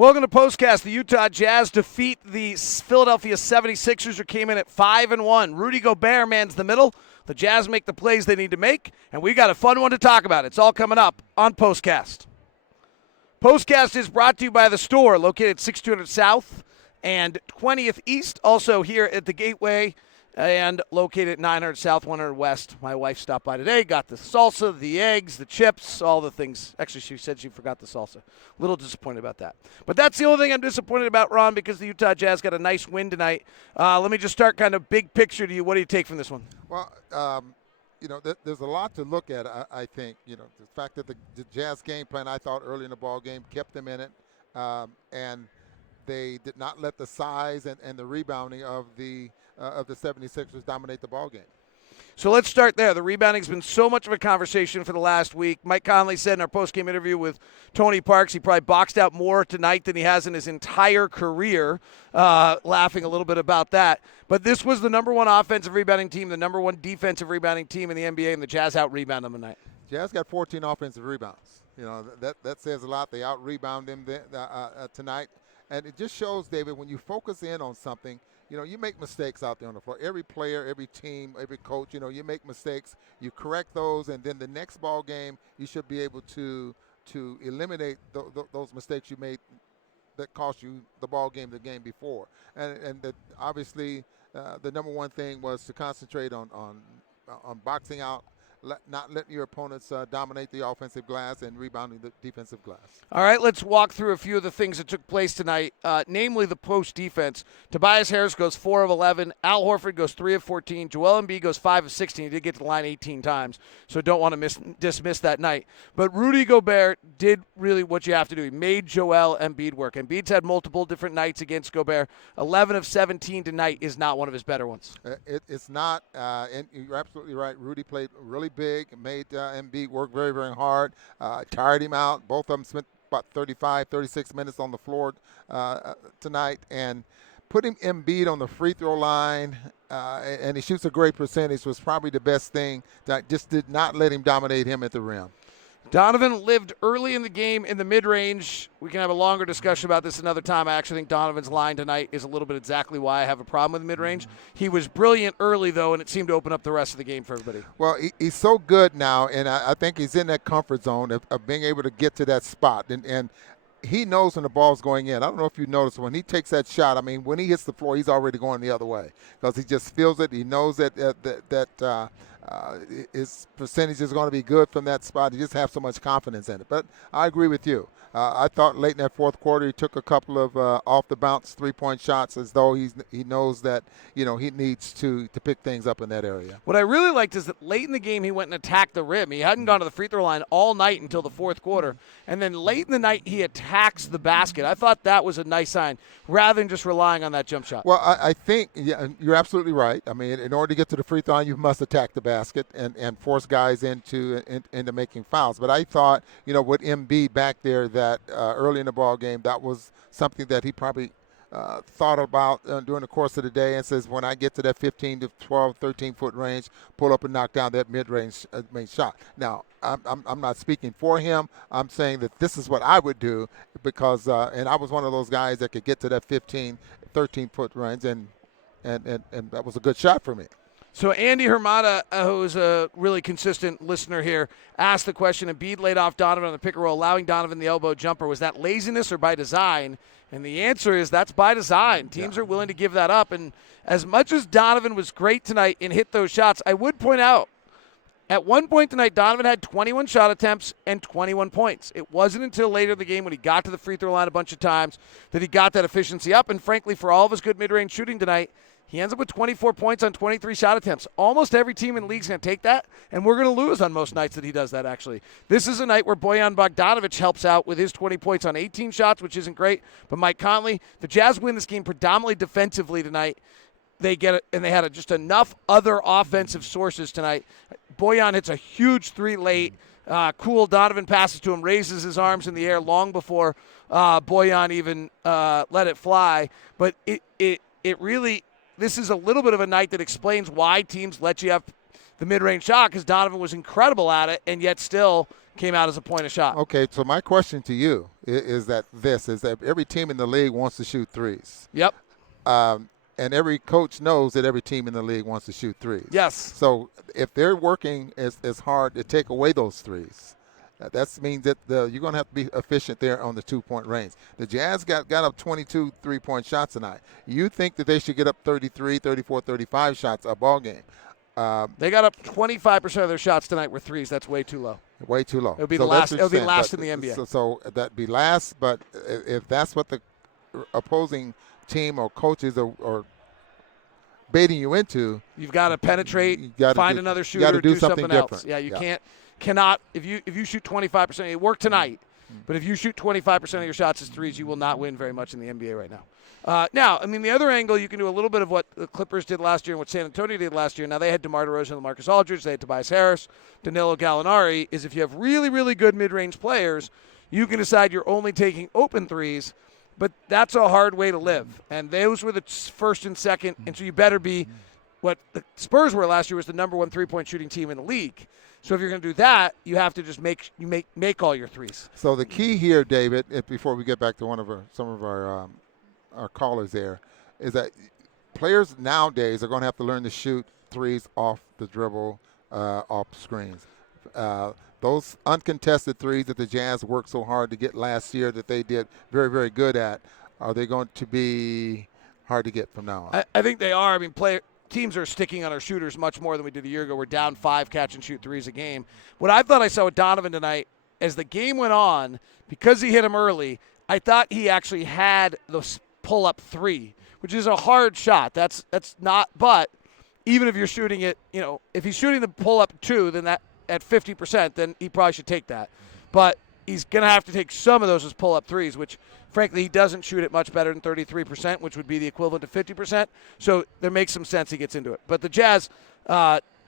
Welcome to POSTCAST. The Utah Jazz defeat the Philadelphia 76ers, who came in at 5-1. Rudy Gobert mans the middle. The Jazz make the plays they need to make, and we got a fun one to talk about. It's all coming up on POSTCAST. POSTCAST is brought to you by The Store, located 6200 South and 20th East, also here at the Gateway, and located at 900 South, 100 West. My wife stopped by today, got the salsa, the eggs, the chips, all the things. Actually, she said she forgot the salsa. A little disappointed about that. But that's the only thing I'm disappointed about, Ron, because the Utah Jazz got a nice win tonight. Let me just start kind of big picture to you. What do you take from this one? Well, there's a lot to look at, I think. The fact that the Jazz game plan, I thought, early in the ball game kept them in it, and they did not let the size and the rebounding of the 76ers dominate the ball game. So let's start there. The rebounding's been so much of a conversation for the last week. Mike Conley said in our post-game interview with Tony Parks he probably boxed out more tonight than he has in his entire career, laughing a little bit about that. But this was the number one offensive rebounding team, the number one defensive rebounding team in the NBA, and the Jazz out-rebound them tonight. Jazz got 14 offensive rebounds. That says a lot. They out-rebound them tonight. And it just shows, David, when you focus in on something, you make mistakes out there on the floor. Every player, every team, every coach, you make mistakes. You correct those, and then the next ball game, you should be able to eliminate those mistakes you made that cost you the ball game the game before. And obviously, the number one thing was to concentrate on boxing out, not letting your opponents dominate the offensive glass and rebounding the defensive glass. All right, let's walk through a few of the things that took place tonight, namely the post defense. Tobias Harris goes 4 of 11. Al Horford goes 3 of 14. Joel Embiid goes 5 of 16. He did get to the line 18 times, so don't want to dismiss that night. But Rudy Gobert did really what you have to do. He made Joel Embiid work. Embiid's had multiple different nights against Gobert. 11 of 17 tonight is not one of his better ones. It's not, and you're absolutely right. Rudy played really big, made Embiid work very, very hard, tired him out. Both of them spent about 35, 36 minutes on the floor tonight, and putting Embiid on the free throw line, and he shoots a great percentage, was probably the best thing. That just did not let him dominate him at the rim. Donovan lived early in the game in the mid-range. We can have a longer discussion about this another time. I actually think Donovan's line tonight is a little bit exactly why I have a problem with mid-range. He was brilliant early, though, and it seemed to open up the rest of the game for everybody. Well, he's so good now, and I think he's in that comfort zone of being able to get to that spot. And he knows when the ball's going in. I don't know if you noticed when he takes that shot, when he hits the floor, he's already going the other way because he just feels it. He knows that his percentage is going to be good from that spot. He just has so much confidence in it. But I agree with you. I thought late in that fourth quarter he took a couple of off-the-bounce three-point shots as though he knows that he needs to pick things up in that area. What I really liked is that late in the game he went and attacked the rim. He hadn't gone to the free throw line all night until the fourth quarter. And then late in the night he attacks the basket. I thought that was a nice sign rather than just relying on that jump shot. Well, I think you're absolutely right. In order to get to the free throw line, you must attack the basket and force guys into making fouls. But I thought, with Embiid back there, that early in the ball game, that was something that he probably thought about during the course of the day and says, when I get to that 15 to 12, 13-foot range, pull up and knock down that mid-range shot. Now, I'm not speaking for him. I'm saying that this is what I would do because, and I was one of those guys that could get to that 15, 13-foot range, and that was a good shot for me. So Andy Hermata, who's a really consistent listener here, asked the question, Embiid laid off Donovan on the pick and roll, allowing Donovan the elbow jumper. Was that laziness or by design? And the answer is that's by design. Teams are willing to give that up. And as much as Donovan was great tonight and hit those shots, I would point out, at one point tonight, Donovan had 21 shot attempts and 21 points. It wasn't until later in the game when he got to the free throw line a bunch of times that he got that efficiency up. And frankly, for all of his good mid-range shooting tonight, he ends up with 24 points on 23 shot attempts. Almost every team in the league is going to take that, and we're going to lose on most nights that he does that, actually. This is a night where Bojan Bogdanovic helps out with his 20 points on 18 shots, which isn't great. But Mike Conley, the Jazz win this game predominantly defensively tonight. They get it, and they had just enough other offensive sources tonight. Bojan hits a huge three late. Cool Donovan passes to him, raises his arms in the air long before Bojan even let it fly. But it really – this is a little bit of a night that explains why teams let you have the mid-range shot because Donovan was incredible at it and yet still came out as a point of shot. Okay, so my question to you is that every team in the league wants to shoot threes. Yep. And every coach knows that every team in the league wants to shoot threes. Yes. So if they're working as hard to take away those threes, that means that you're going to have to be efficient there on the 2-point range. The Jazz got up 22 3-point shots tonight. You think that they should get up 33, 34, 35 shots a ball game. They got up 25% of their shots tonight were threes. That's way too low. Way too low. It would be last in the NBA. So that'd be last, but if that's what the opposing team or coaches are baiting you into, you've got to penetrate, find another shooter, you got to do something else. different. Yeah, you cannot if you shoot 25%, it worked tonight. But if you shoot 25% of your shots as threes, you will not win very much in the NBA right now. Now, I mean, the other angle, you can do a little bit of what the Clippers did last year and what San Antonio did last year. Now, they had DeMar DeRozan and LaMarcus Aldridge. They had Tobias Harris, Danilo Gallinari. Is if you have really, really good mid-range players, you can decide you're only taking open threes, but that's a hard way to live. And those were the first and second, and so you better be what the Spurs were last year was the number one three-point shooting team in the league. So if you're going to do that, you have to just make all your threes. So the key here, David, before we get back to some of our callers there, is that players nowadays are going to have to learn to shoot threes off the dribble, off screens. Those uncontested threes that the Jazz worked so hard to get last year that they did very, very good at, are they going to be hard to get from now on? I think they are. I mean, teams are sticking on our shooters much more than we did a year ago. We're down 5 catch-and-shoot threes a game. What I thought I saw with Donovan tonight, as the game went on, because he hit him early, I thought he actually had the pull-up three, which is a hard shot. That's not – but even if you're shooting it, if he's shooting the pull-up 2, then that at 50%, then he probably should take that. But he's going to have to take some of those as pull-up threes, which, frankly, he doesn't shoot it much better than 33%, which would be the equivalent to 50%. So there makes some sense he gets into it. But the Jazz,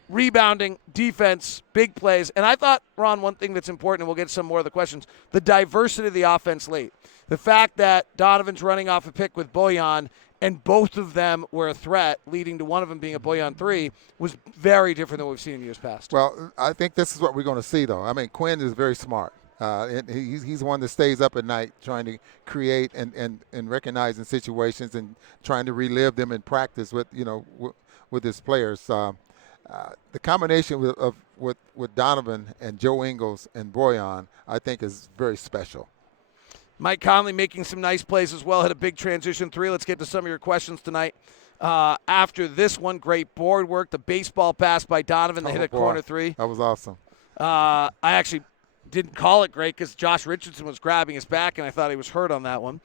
rebounding, defense, big plays. And I thought, Ron, one thing that's important, and we'll get some more of the questions, the diversity of the offense late. The fact that Donovan's running off a pick with Bojan, and both of them were a threat, leading to one of them being a Bojan 3, was very different than what we've seen in years past. Well, I think this is what we're going to see, though. I mean, Quinn is very smart. And he's one that stays up at night trying to create and recognizing situations and trying to relive them in practice with his players. The combination with Donovan and Joe Ingles and Bojan, I think, is very special. Mike Conley making some nice plays as well. Had a big transition 3. Let's get to some of your questions tonight. After this one, great board work. The baseball pass by Donovan. They hit a corner 3. That was awesome. I actually didn't call it great because Josh Richardson was grabbing his back, and I thought he was hurt on that one.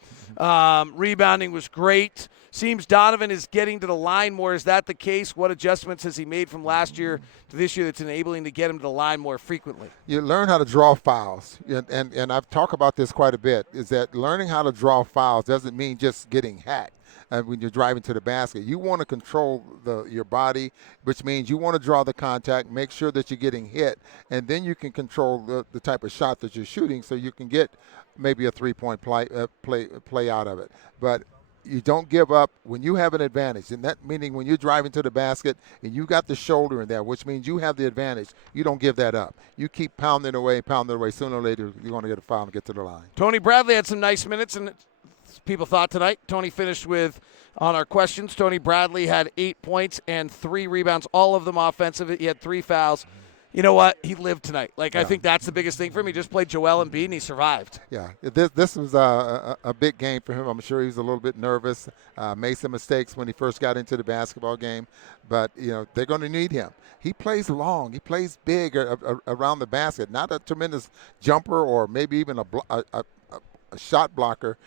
Rebounding was great. Seems Donovan is getting to the line more. Is that the case? What adjustments has he made from last year to this year that's enabling to get him to the line more frequently? You learn how to draw fouls, and I've talked about this quite a bit, is that learning how to draw fouls doesn't mean just getting hacked. When you're driving to the basket, you want to control your body, which means you want to draw the contact, make sure that you're getting hit, and then you can control the type of shot that you're shooting so you can get maybe a three-point play out of it. But you don't give up when you have an advantage, and that meaning when you're driving to the basket and you got the shoulder in there, which means you have the advantage, you don't give that up. You keep pounding away. Sooner or later, you're going to get a foul and get to the line. Tony Bradley had some nice minutes, and people thought tonight. Tony finished with, on our questions, Tony Bradley had 8 points and 3 rebounds, all of them offensive. He had 3 fouls. You know what? He lived tonight. I think that's the biggest thing for him. He just played Joel Embiid, and he survived. Yeah, this was a big game for him. I'm sure he was a little bit nervous, made some mistakes when he first got into the basketball game. But, they're going to need him. He plays long. He plays big around the basket. Not a tremendous jumper or maybe even a shot blocker.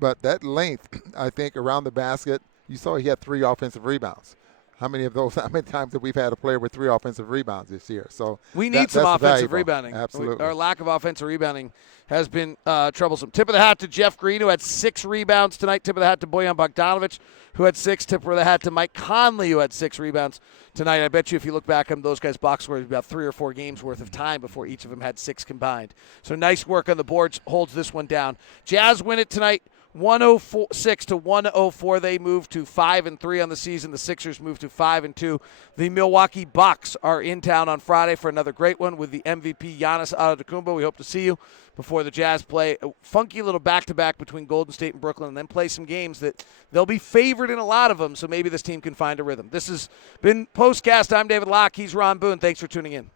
But that length, I think, around the basket, you saw he had 3 offensive rebounds. How many times have we had a player with 3 offensive rebounds this year? So we need some offensive rebounding. Absolutely. Our lack of offensive rebounding has been troublesome. Tip of the hat to Jeff Green, who had 6 rebounds tonight. Tip of the hat to Bojan Bogdanovic, who had 6. Tip of the hat to Mike Conley, who had 6 rebounds tonight. I bet you if you look back on those guys' box scores, about 3 or 4 games worth of time before each of them had 6 combined. So nice work on the boards, holds this one down. Jazz win it tonight, 106 to 104. They move to 5-3 on the season. The Sixers move to 5-2. The Milwaukee Bucks are in town on Friday for another great one with the MVP Giannis Antetokounmpo. We hope to see you before the Jazz play a funky little back-to-back between Golden State and Brooklyn, and then play some games that they'll be favored in a lot of them. So maybe this team can find a rhythm. This has been Postcast. I'm David Locke. He's Ron Boone. Thanks for tuning in.